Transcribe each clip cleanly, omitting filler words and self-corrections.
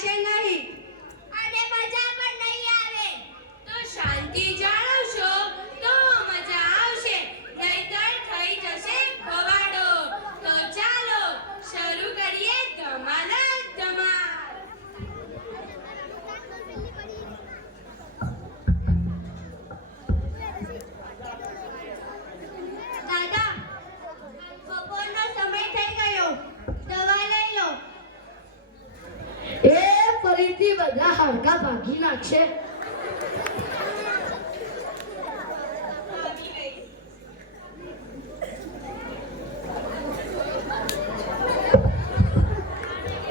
ગમાશે નહીં અને મજા પણ નહીં આવે. તો શાંતિ જાળવશો તો મજા આવશે, નહીતર થઈ જશે ભવાડો. તો ચાલો શરૂ કરીએ ધમાલ જ ધમાલ. દાદા, બપોરનો સમય થઈ ગયો, દવા લઈ લો. એ ફરીથી બધા હાડકા ભાગી નાખશે.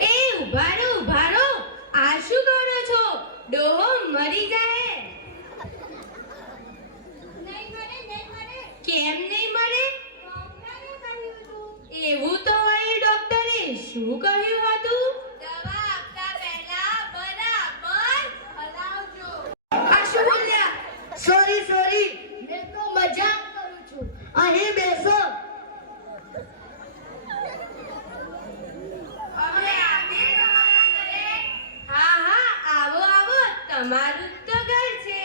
એ ઉભા રહો, આ શું કરો છો? ડોહો મરી જાય. નહીં મરે. કેમ નહીં મરે? ડોક્ટરે કહ્યું હતું. એવું તો અહીં ડોક્ટરે શું કહ્યું હતું? દવા આપતા પહેલા બરાબર હલાવજો. આ શું બોલ્યા? સોરી, મેં તો મજાક કરું છું. અહીં બેસો. હવે આવીએ તમારા ઘરે? હા, આવો, તમારું તો ઘર છે.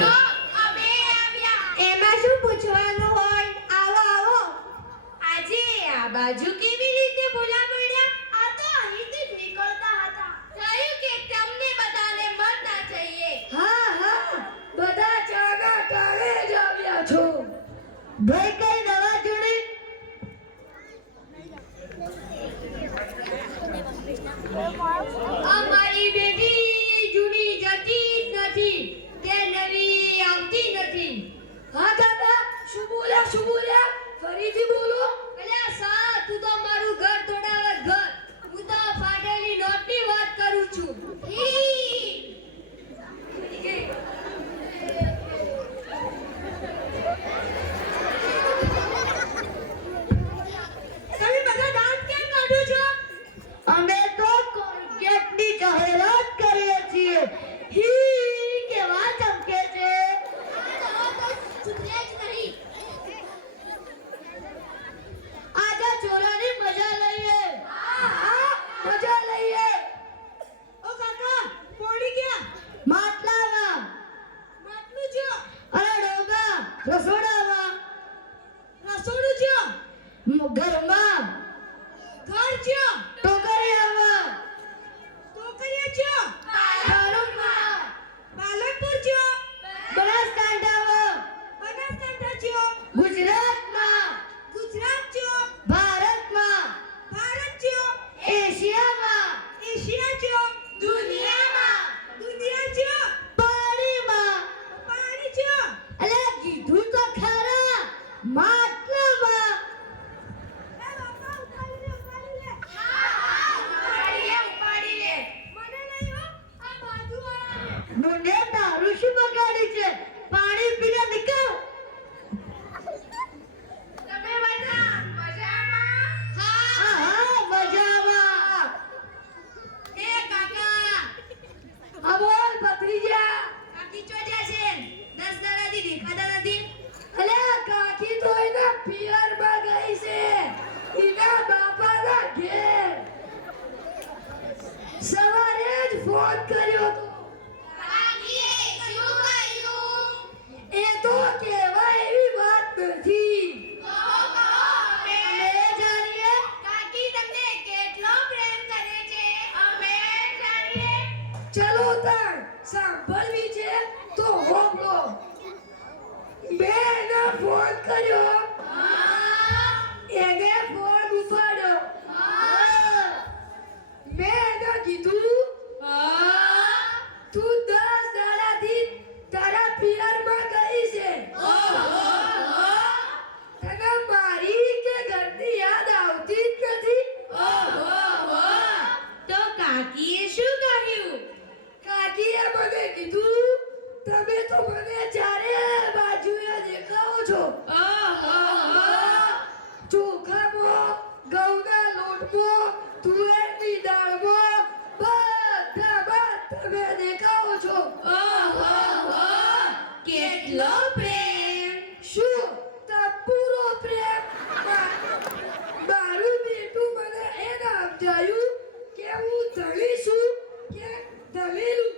લો, અમે આવ્યા. એમાં શું પૂછવાનું હોય? આવો. આજે આ બાજુ કેવી રીતે ભૂલા પડ્યા? આ તો અહીંથી જ નીકળતા હતા. થયું કે તમને બધાને મળતા જઈએ. હા, બધા ચાના ટાણે જ આવ્યા છો. ભાઈ કઈ દવા જોડી? અમારી બેટી જૂની જતી જ નથી, તે નવી આવતી નથી. હા દાદા, શું બોલ્યા? ફરીથી બોલો. અલ્યા સા, તું તો મારું ઘર તોડાવે ઘર. હું તો ફાટેલી નોટની વાત કરું છું. તમે બધા દાંત કેમ કાઢો છો? અમે તો કોલગેટની જાહેરાત કરીએ છીએ. હી કેવા ચમકે છે. સુધરે જ નહીં. આજે ચોરાની મજા લઈએ. હા, મજા લઈએ. ઓ કાકા, પોડી ગયા. માટલામાં, માટલું જો, અરે ડોબા, રસોડામાં, રસોડું જો, ઘરમાં, ઘર જો, ટોકરિયામાં, ટોકરિયા જો, પાલકમાં, પાલનપુર જો, બનાસકાંઠામાં, બનાસકાંઠા જો, ગુજરાતમાં, ગુજરાત જો, ભારતમાં, ભારત જો, એશિયામાં, એશિયા જો, દુનિયા જો, પાણીમાં. પાણી જો. અલે કીધું તો ખરા, માટલામાં. એ બાપા, ઉપાડી લે. ઉપાડી લે. મને નહીં હો, આ બાજુવાળાને. મને દારૂ શું બગાડી છે? પાણી પીને નીકળ. તમે બધા મજામાં? હા, મજામાં. એ કાકા, હા બોલ ભત્રીજા. કાકી ચોજ્યા છે. 10 દાડાથી દેખાતા નથી. અલે કાકી તો એના પિયરમાં ગઈ છે, એના બાપાના ઘેર. સવારે જ ફોન કર્યો હતો. કાકીએ શું કહ્યું? એ તો કહેવાય એવી વાત નથી. કહો. અમે જાણીએ. કાકી તમને કેટલો પ્રેમ કરે છે? અમે જાણીએ. ચલો તાર સાંભળવી છે તો હોંભળો. મેં એને ફોન કર્યો, એને ફોન ઉપાડ્યો. મેં એને કીધું, તું 10 દાડાથી તારા પિયરમાં ગઈ છે. તને મારી કે ઘરની યાદ આવતી જ નથી. તો કાકીએ શું કહ્યું? કાકીએ મને કીધું, તમે તો મને ચારે બાજુએ દેખાઓ છો. ચોખામાં, ઘઉંના લોટમાં, તુવેરની દાળમાં, બધામાં તમે દેખાઓ છો. કેટલો પ્રેમ! શું તપૂરો પ્રેમ? થયું કે હું ધણી છું કે ધણીલું?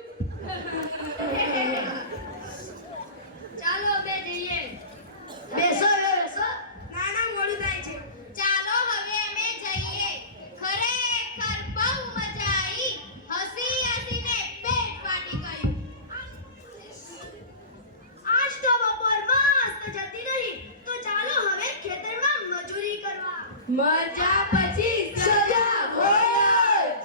ચાલો બે જઈએ. બેસો બેસો. નાના મોડું થાય છે. ચાલો હવે અમે જઈએ. ખરેખર બહુ મજા આવી. હસી હસીને પેટ ફાટી ગયું. આજ તો બપોર મસ્ત જતી રહી. તો ચાલો હવે ખેતરમાં મજૂરી કરવા. મજા પછી સજા હોય જ.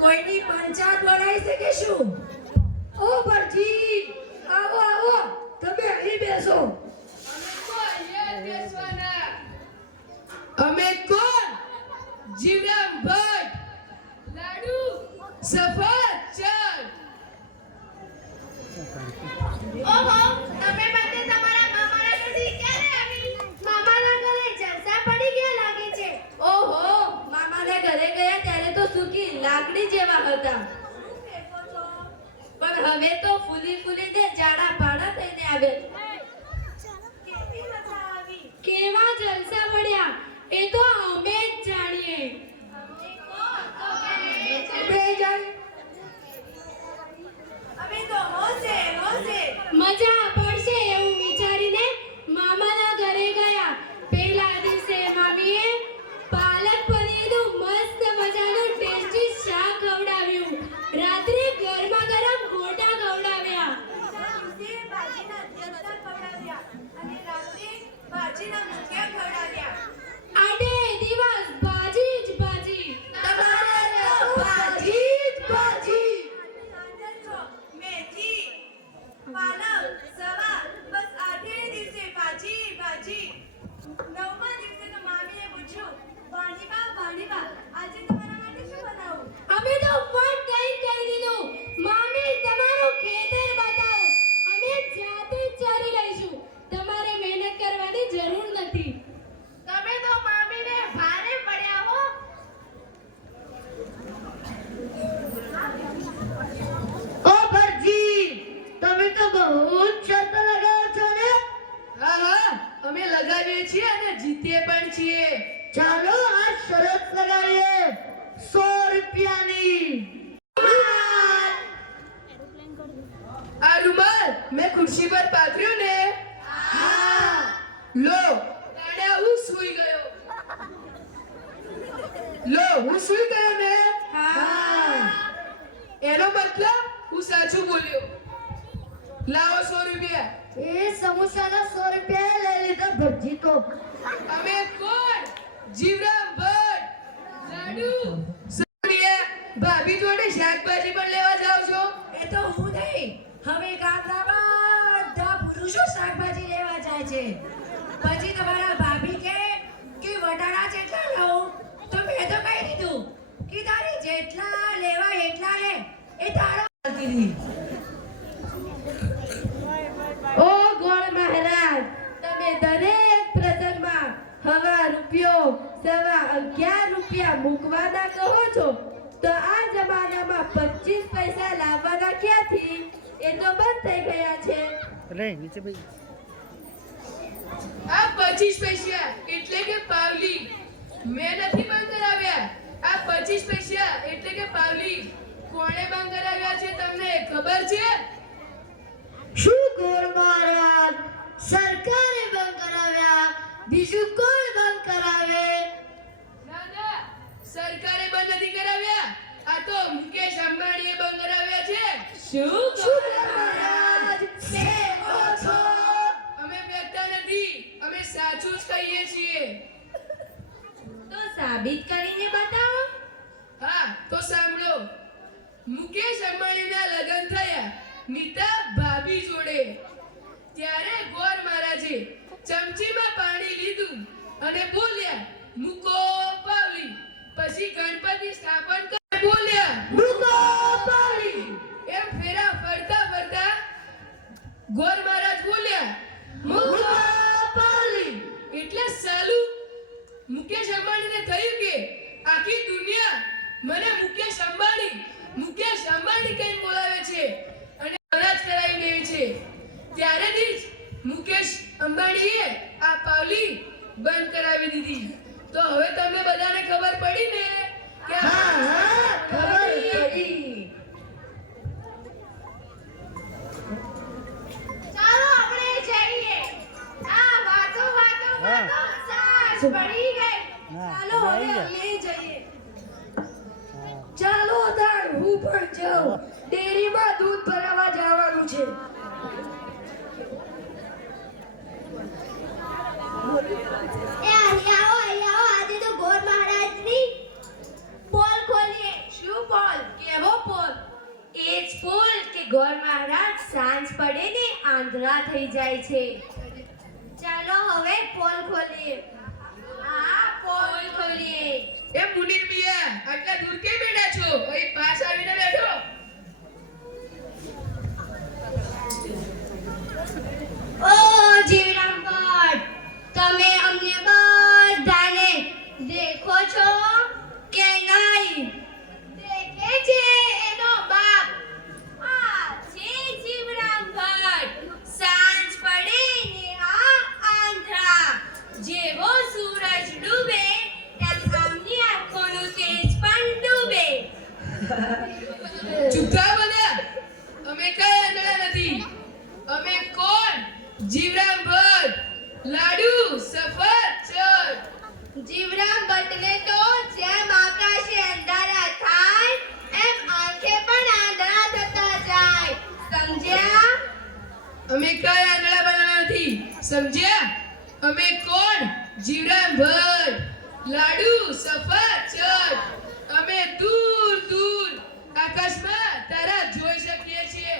કોઈની પંચાયત બોલાવી છે કે શું? ઓ ભરજી, આવો આવો, તમે અહીં બેસો. અમે કોણ? જીવરામ ભટ્ટ, લાડુ, સફરજન. ઓહો, તમે બંને તમારા મામાના ઘરેથી ક્યારે આવી? મામાના ઘરે જલસા પડી ગયા લાગે છે. ઓહો, મામાના ઘરે ગયા ત્યારે તો સૂકી લાકડી જેવા હતા, પણ હવે તો ફૂલી ફૂલીને જાડા પાડા થઈને આવે. કેવી મજા આવી. કેવા જલસા પડ્યા એ તો અમે જ જાણીએ. બે જણ. અમે તો હોશે હોશે. મજા પડશે એવું વિચારીને મામાના ઘરે ગયા. પહેલા દિવસે મામીએ પાલક પનીરનું મસ્ત મજાનું ટેસ્ટી શાક ખવડાવ્યું. રાત્રે ગરમા ગરમ ગોટા ખવડાવ્યા. ભાજીના જલસા ખવડાવ્યા અને રાત્રે ભાજીના મુઠિયા ખવડાવ્યા. આડે દિવસ ભાજી જ ભાજી. તમારે તો ભાજી જ ભાજી. મેથી પાલક સવા બસ 8 દિવસે ભાજી ભાજી. 9મા દિવસે તો મામીએ પૂછ્યું, ભાણીબા આજે તમારા માટે શું બનાવું? અમે તો ફટ કઈ કહી દીધું, મામી તમારું ખેતર બતાવો, અમે જાતે જ ચરી લઈશું, તમારે મહેનત કરવાની જરૂર નથી. તમે તો મામીને ભારે પડ્યા હો. ઓ ભરજી, તમે તો બહુ જ શરત લગાવો છો ને? હા હા, અમે લગાવીએ છીએ અને જીતીએ પણ છીએ. ચાલો આ શરત લગાવીએ 100 રૂપિયાની. આ રૂમાલ મેં ખુરશી પર પાથર્યો ને, હા. લો દાડે હું સૂઈ ગયો. લો હું સૂઈ ગયો ને, હા. એનો મતલબ હું સાચું બોલ્યો. લાવો 100 રૂપિયા. એ સમોસાના 100 રૂપિયા લઈ લીધા ભરજી તો. અમે કોણ? જીવરામ ભટ્ટ, લાડુ, સફરજન. ભાભી જોડે શાકભાજી પણ લેવા જાવ છો? એ તો હું નહીં. હવે ગામડામાં બધા પુરુષો શાકભાજી લેવા જાય છે. પછી તમારા ભાભી કે વટાણા જેટલા લાવો, તો મેં તો કહી દીધું કે તારે જેટલા લેવા એટલા લે, એ તારા કીધી. ઓ ગોળ મહારાજ, તમે દરેક પ્રસંગમાં હવા રૂપિયો, સવા 11 રૂપિયા મૂકવાના કહો છો, તો આ જમાનામાં 25 પૈસા લાવવાના ક્યાંથી? એ તો બંધ થઈ ગયા છે. રે નીચે ભાઈ આ 25 પૈસા એટલે કે પાવલી મેં નથી બંધ કરાવ્યા. આ 25 પૈસા એટલે કે પાવલી કોણે બંધ કરાવ્યા છે તમને ખબર છે? શું ગોળ મહારાજ, સરકારે બંધ કરાવ્યા, બીજું કોણ બંધ કરાવે? ના ના, સરકારે બંધ નથી કરાવ્યા. આ તો મુકેશ અંબાણીએ બંધ કરાવ્યા છે. શું શું મહારાજ બે ઓછો? અમે બેઠા નથી, અમે સાચું જ કહીએ છીએ. તો સાબિત કરીને બતાવો. હા તો સાંભળો. મુકેશ અંબાણીના લગ્ન થયા નીતા ભાભી જોડે. ત્યારે ગોર મહારાજે ચમચીમાં પાણી લીધું અને બોલ્યા મૂકો પાવલી. પછી ગણપતિ સ્થાપન કરી બોલ્યા મૂકો પાવલી. એમ ફેરા ફરતા ફરતા ગોર મહારાજ બોલ્યા મૂકો પાવલી. એટલે સાલું મુકેશ અંબાણીને થયું કે આખી દુનિયા મને મુકેશ અંબાણી કઈ બોલાવે છે. છે અને અનાજ કરાવી દેવી છે. ત્યારેથી જ મુકેશ અંબાણીએ આ પાવલી બંધ કરાવી દીધી. તો હવે તમને બધાને ખબર પડી ને કે ખબર પડી. ચાલો આપણે જઈએ. આ વાતો સાંજ પડી ગઈ. ચાલો હવે અમે જઈએ. ચાલો તાર હું પણ જાઉં. ડેરીમાં દૂધ ભરાવા જવાનું છે. અહીં આવો આજે તો ગોર મહારાજની પોલ ખોલીએ. શું પોલ? કેવો પોલ? એ જ પોલ કે ગોર મહારાજ સાંજ પડે ને આંધળા થઈ જાય છે. ચાલો હવે પોલ ખોલીએ. આ પોલ ખોલીએ. એ મુનીર મિયા આટલા દૂર કેમ બેઠા છો? અહીં પાસ આવીને બેઠો. ઓ જીવરામ ભટ્ટ, તમે અમને બધાને દેખો છો કે નહીં? દેખે છે એનો બાપ. આ છે જીવરામ ભટ્ટ. સાંજ પડે ને આ આંધળા. જેવો સૂરજ ડૂબે તેમ આમની આંખોનું તેજ પણ ડૂબે. ચૂપ થાઓ બધા. અમે કઈ આંધળા નથી. અમે કોણ? જીવરામ ભટ્ટ, લાડુ સફરજન. જીવરામ ભટ્ટને તો જેમ આકાશે અંધારા થાય એમ આંખે પણ આંધળા થતા જાય. સમજ્યા? અમે કઈ આંધળા બનવાના નથી. સમજ્યા? અમે કોણ? જીવરામ ભટ્ટ, લાડુ સફરજન. અમે દૂર દૂર આકાશમાં તારા જોઈ શકીએ છીએ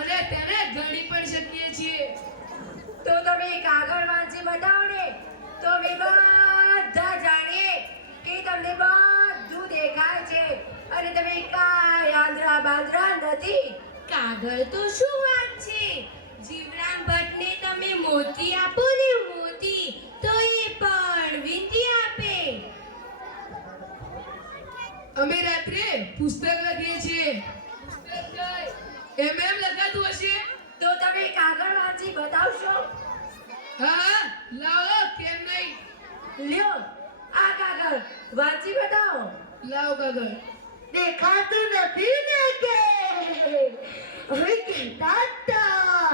અને તેને ગણી પણ શકીએ છીએ. તો તમે કાગળ વાંચી બતાવો ને, તો અમે બધા જાણીએ કે તમને બધું દેખાય છે અને તમે કાંઈ આંધળા બાંધળા નથી. કાગળ તો શું વાત છે? જીવરામ ભટ્ટને તમે મોતી આપો ને મોતી, તો એ પણ વીંટી આપે. અમે રાત્રે પુસ્તક લખીએ છીએ. એમ લખાતું હશે. તો તમે કાગળ વાંચી બતાવશો? હા, લાવો. કેમ નહીં? લ્યો આ કાગળ વાંચી બતાવો. લાવો કાગળ. દેખાતું નથી ને કે હવે કહેતા હતા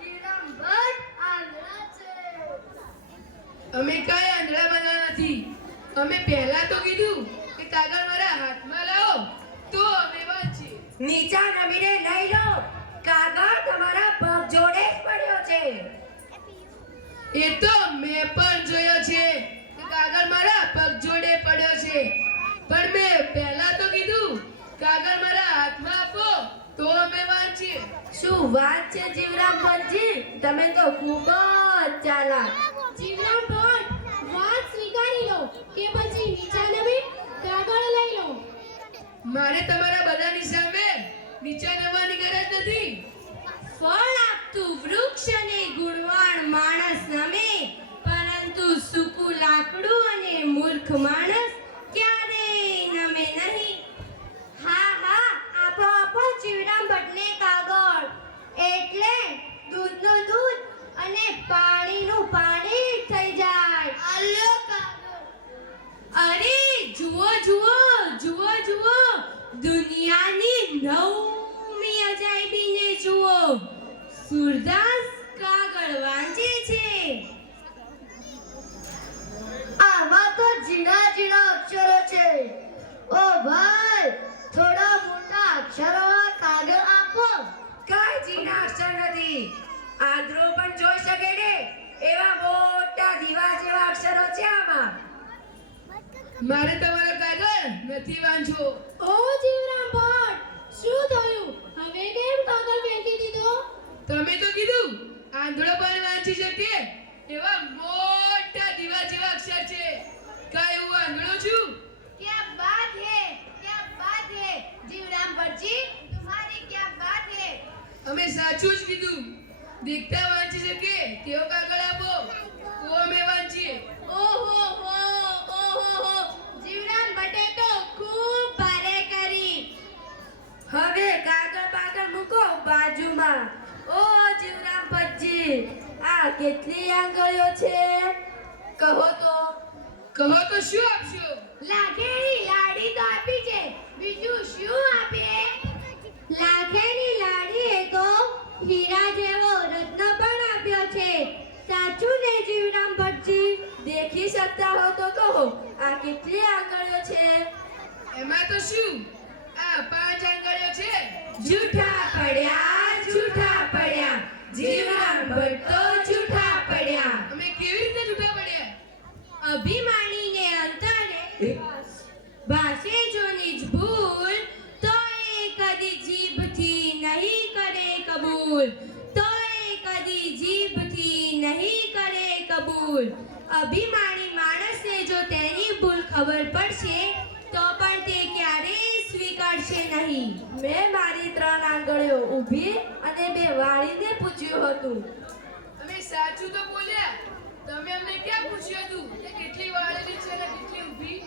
જીવરામ ભટ્ટ આંધળા છે. અમે કાંઈ આંધળા બનવાના નથી. અમે પહેલા તો કીધું કે કાગળ મારા હાથમાં લાવો તો અમે વાંચીએ. નીચા નમીને લઈ લો. કાગળ તમારા પગ જોડે જ પડ્યો છે. એ તો મેં પણ જોયો છે કે કાગળ મારા પગ જોડે પડ્યો છે. પણ મેં પહેલા તો કીધું કાગળ મારા હાથમાં આપો તો અમે વાંચીએ. શું વાત છે જીવરામ ભટ્ટજી, તમે તો ખૂબ જ ચાલાક. જીવરામ ભટ્ટ વાત સ્વીકારી લો કે પછી નીચા નમી કાગળ લઈ લો. મારે તમારા બધાની સામે નીચા નમવાની ગરજ નથી. ફળ આપતું વૃક્ષ અને ગુણવાન માણસ નમે, પરંતુ સૂકું લાકડું અને મૂર્ખ માણસ ક્યારેય નમે નહીં. હા આપો આપો જીવરામ ભટ્ટને કાગળ. એટલે દૂધનું દૂધ અને પાણીનું પાણી થઈ જાય. આલ્યો કાગળ. અરે જુઓ જુઓ જુઓ જુઓ, દુનિયાની નવમી અજાયબીને જુઓ. સુરદાસ કાગળ વાંચે છે. આમાં તો ઝીણા ઝીણા અક્ષરો છે. ઓ ભાઈ, થોડા મોટા અક્ષરોવાળા કાગળ આપો. કાંઈ ઝીણા અક્ષર નથી. આંધળો પણ જોઈ શકે ને એવા મોટા દીવા જેવા અક્ષરો છે આમાં. મારે તમારો કાગળ નથી વાંચવો. ઓ જીવરામ ભટ્ટ, શું થયું? હવે કેમ કાગળ ફેંકી દીધો? તમે તો કીધું આંધળો પણ વાંચી શકે એવા મોટા દીવા જેવા અક્ષર છે. કાંઈ હું આંધળો છું? क्या बात है, क्या बात है जीवराम भट्ट जी, तुम्हारी क्या बात है? અમે સાચું જ કીધું. દેખતા વાંચી શકે તેવો કાગળ આપો તો અમે વાંચીએ. ઓહો જીવરામ ભટ્ટે તો ખૂબ ભારે કરી. હવે કાગળ પાગળ મૂકો. ઓ જીવરામ ભટ્ટજી, આ કેટલી આંગળીઓ છે? કહો તો. કહો તો શું આપશો? લાખેની લાડી તો આપી છે, બીજું શું આપીએ? લાખેની લાડીએ તો હીરા જેવો રત્ન પણ આપ્યો છે. સાચું ને જીવરામ ભટ્ટજી? દેખી શકતા હો તો કહો, આ કેટલી આંગળીઓ છે? એમાં તો શું, આ 5 આંગળીઓ છે. જૂઠા પડ્યા, જૂઠા પડ્યા, જીવરામ ભટ્ટ તો જૂઠા પડ્યા. અમે કેવી રીતે જૂઠા પડ્યા? અભિમાનીને અંતરે ભાષે જો નિજ ભૂલ, તો એ કદી જીભથી નહીં કરે કબૂલ. તો એ કદી જીભથી નહીં કરે કબૂલ. અભિમાની માણસને જો તેની ભૂલ ખબર પડશે તો પણ તે ક્યારેય સ્વીકારશે નહીં. મેં મારી 3 આંગળીઓ ઊભી અને 2 વાળીને પૂછ્યું હતું. અમે સાચું તો બોલ્યા. તમે અમને ક્યાં પૂછ્યું હતું કે કેટલી વાળેલી છે અને કેટલી ઊભી?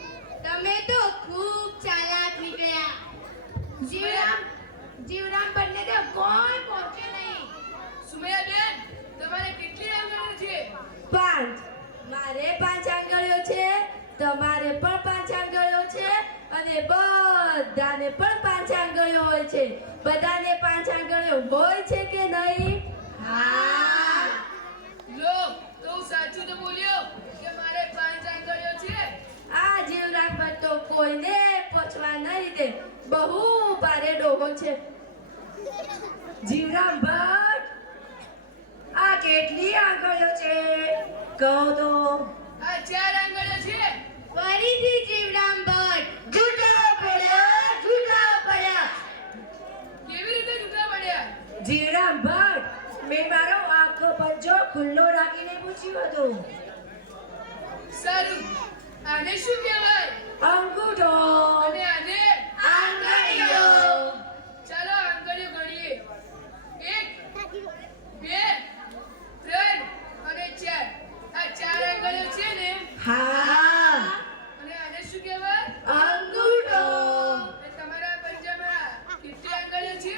તમે તો ખૂબ ચાલાક નીકળ્યા. જીવરામ બંને તો કોઈ પહોંચે નહીં. સુમૈયાબેન, તમારે કેટલી આંગળીઓ છે? 5. મારે 5 આંગળીઓ છે, તમારે પણ 5 આંગળીઓ છે અને બધાને પણ 5 આંગળીઓ હોય છે. બધાને 5 આંગળીઓ હોય છે કે નહીં? હા. લો, તો હું સાચું તો બોલ્યો કે મારે 5 આંગળીઓ છે. આ જીવરામ ભટ્ટ તો કોઈને પૂછવા નહીં દે. બહુ ભારે ડોહો છે. જીવરામ ભટ્ટ, આ કેટલી આંગળીઓ છે? કહો તો. આ 4 આંગળીઓ છે. ફરીથી જીવરામ ભટ્ટ. જૂઠા પડ્યા, જૂઠા પડ્યા. કેવી રીતે જૂઠા પડ્યા? જીવરામ ભટ્ટ, મેં મારો આખો પંજો ખુલ્લો રાખીને પૂછ્યું હતું. સારું, આને શું કહેવાય? અંગૂઠો. અને આને? આંગળીઓ. ચાલો આંગળીઓ ગણીએ. 1, 2, 3 અને 4. આ 4 આંગળીઓ છે ને? હા. અને આને શું કહેવાય? અંગૂઠો. એ તમારા પંજામાં કેટલી આંગળીઓ છે?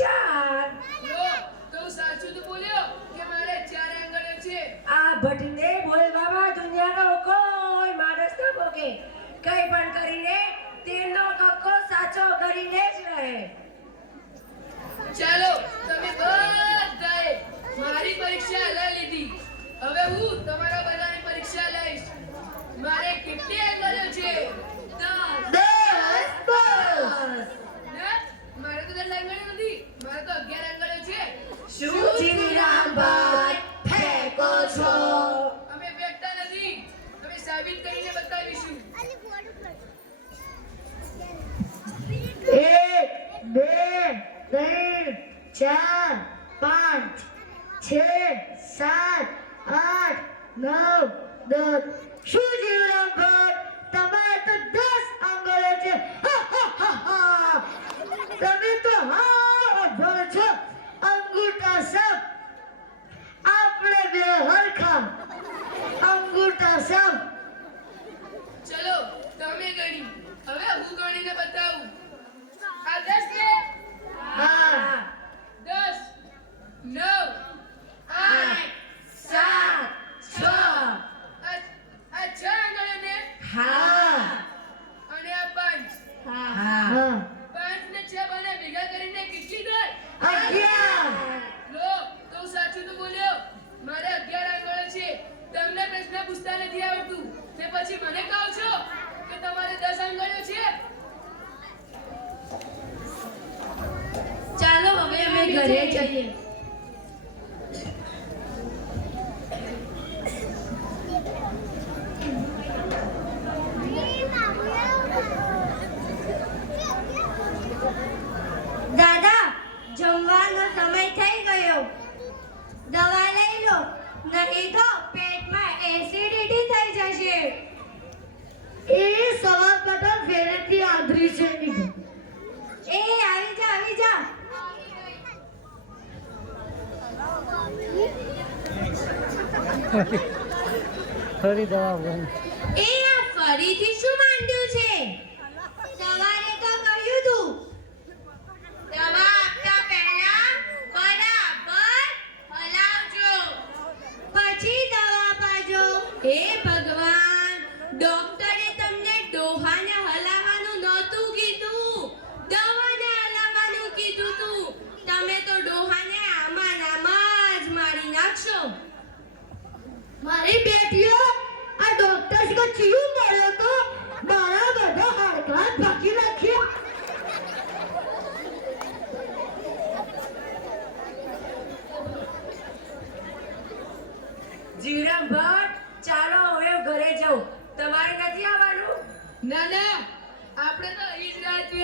4. લો, તો હું સાચું તો બોલ્યો કે મારે 4 આંગળીઓ છે. આ ભટ્ટને બોલવામાં દુનિયાનો કોઈ માણસ ન પોકે. કઈ પણ કરીને તેનો કક્કો સાચો કરીને જ રહે. ચાલો, તમે બધાએ મારી પરીક્ષા લઈ લીધી. હવે હું તમારા બધાની પરીક્ષા લઈશ. મારે કેટલી આંગળીઓ છે? 10. 10. ના, મારે તો 10 આંગળીઓ નથી. મારે તો 11 આંગળીઓ છે. શું જીવરામ ભટ્ટ ફેંકો છો? અમે બેઠતા નથી. અમે સાબિત કરીને બતાવીશું. 1, 2, 3, 4, 5, 6, 7, 8, 9, 10. શું જીવરામ ભટ્ટ, તમારે તો 10 આંગળીઓ છે. હા, હા, હા, હા. તમે તો અભણ છો. અંગૂઠા સપ. આપણે બે હરખા. અંગૂઠા સપ. ચલો, તમે ગણી. હવે હું ગણીને બતાવું. આ 10 છે. હા. 10, 9, 8, 7, 6. આ 6 આંગળીઓ ને? હા. અને આ 5. હા. 5 ને 6 બને ભેગા કરીને કેટલી થાય? 11. લો, તો હું સાચું તો બોલ્યો. મારે 11 આંગળીઓ છે. તમને પ્રશ્ન પૂછતા નથી આવડતું તે પછી મને કહો છો કે તમારે 10 આંગળીઓ છે. ચાલો હવે અમે ઘરે જઈએ. દાદા, જમવાનો સમય થઈ ગયો. દવા લઈ લો, નહીં તો પેટમાં એસિડિટી થઈ જશે. એ સવા પટા ફેરેથી આંધળી છે ની. એ આવી જા, આવી જા. થોડી દવા બંધ. એ આ ફરીથી શું માંડ્યું છે? સવારે તો કહ્યું તું દવા આપતા પહેલા રાખશો. મારી બેટીઓ આ ડોક્ટર કો ચીયું મળ્યો તો મારા બધા હાડકા ભાગી નાખ્યા. જીવરામ ભટ્ટ ચાલો હવે ઘરે જાઉં. તમારે નથી આવવાનું? ના ના, આપણે તો ઈ જ રાતે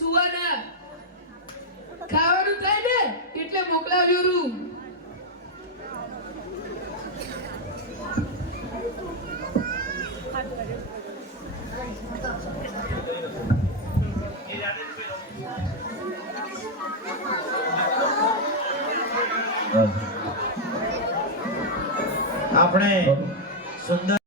સુવાના. ખાવાનું થાય ને એટલે મોકલાવજો રૂ. આપણે સુંદર